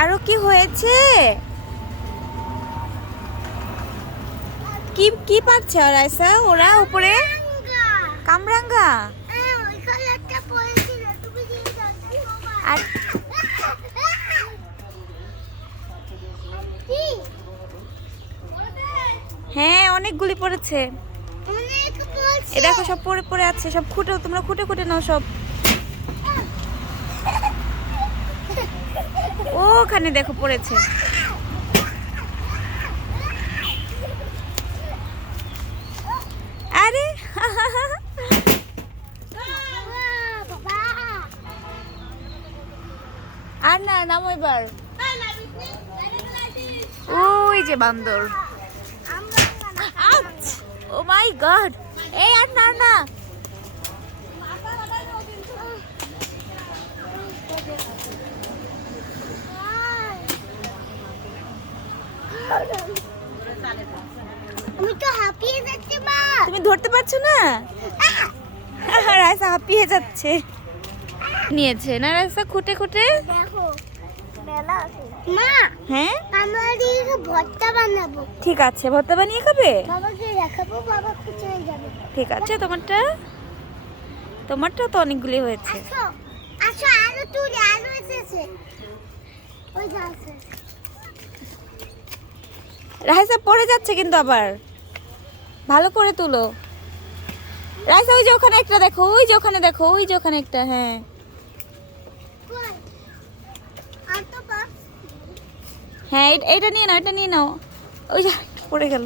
আরো কি হয়েছে? কি কি পাচ্ছে রাইসা ওরা উপরে? কামরাঙ্গা। আর হ্যাঁ অনেকগুলি পড়েছে। এ দেখো সব পড়ে পড়ে আছে, সব খুঁটে, তোমরা খুঁটে খুঁটে নাও সব। ওখানে দেখো পড়েছে। আরে আর না নামো এবার। ওই যে বান্দর। ও মাই গড, এই আর না না। আমি তো হাঁপিয়ে যাচ্ছি মা। তুমি ধরতে পারছো না? রাইসা হাঁপিয়ে যাচ্ছে। নিয়েছে না রাইসা খুঁটে খুঁটে। দেখো মেলা আছে মা। হ্যাঁ আমরা দিয়ে ভর্তা বানাবো। ঠিক আছে, ভর্তা বানিয়ে খাবে? বাবাকে দেখাবো, বাবা খুশি হয়ে যাবে। ঠিক আছে, তোমারটা তো অনেকগুলি হয়েছে। আসো আসো, আলু তুলে, আলু এসেছে ওই যাচ্ছে। রাইসা পড়ে যাচ্ছে কিন্তু আবার, ভালো করে তুলো। রাইসা ওই যে ওখানে একটা দেখো, ওই যে ওখানে দেখো, ওই যে ওখানে একটা। হ্যাঁ কই আর তো পাস। হ্যাঁ এটা নিয়ে নাও, এটা নিয়ে নাও। ওই যে পড়ে গেল।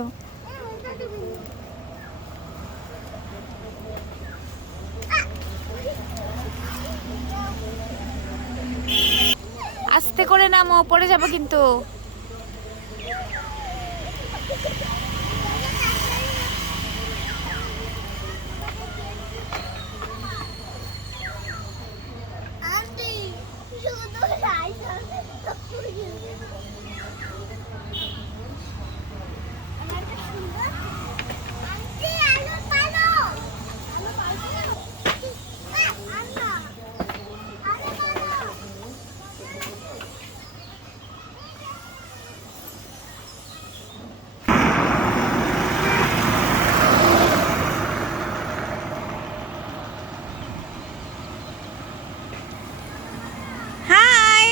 আস্তে করে নামো, পড়ে যাবো কিন্তু। আন্টি শুধু রাইস আছে তো পুরি। আমারটা সুন্দর। আন্টি আলু পালো, আলু পালো আন্না, আলু পালো। হাই,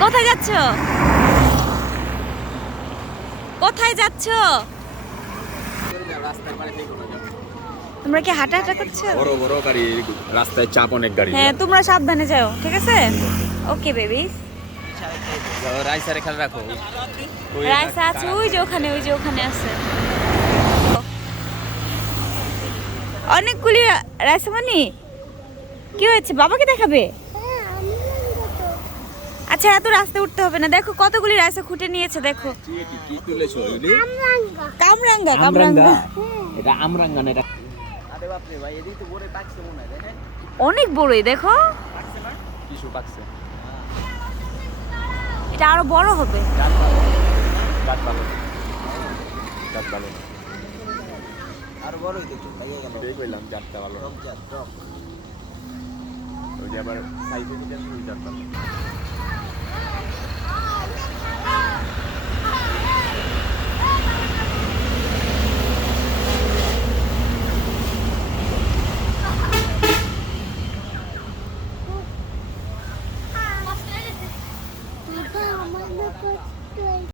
কোথায় যাচ্ছ? কোথায় যাচ্ছ? তোমরা কি হাঁটা হাঁটা করছো? বড় বড় গাড়ি, রাস্তায় চাপ অনেক গাড়ি। হ্যাঁ তোমরা সাবধানে যাও, ঠিক আছে? Okay baby. রাইসারে খেয়াল রাখো। রাইসা আছে ওই যে ওখানে, ওই যে ওখানে আছে অনেকগুলি রাইসা। মানে কি হয়েছে, বাবাকে দেখাবে? হ্যাঁ আমি জানি তো। আচ্ছা এত রাস্তায় উঠতে হবে না, দেখো কতগুলি রাইসা খুঁটে নিয়েছে দেখো। কি তুলেছো এগুলি? আমরাঙ্গা। কামরাঙ্গা, কামরাঙ্গা। এটা আমরাঙ্গা না, এটা। আরে বাপ রে ভাই, এদিকে তো বড় পাকছে মনে হয়, দেখেন। অনেক বড়ই দেখো। পাকছে না? কিছু পাকছে। এটা আরো বড় হবে। জাত ভালো। জাত ভালো। জাত ভালো। আর বড়ই দেখো, লাগে গেল। এই কইলাম জাতটা ভালো। টক জাত, টক। ওই যে আবার সাইজে দিলে ওই জাত ভালো।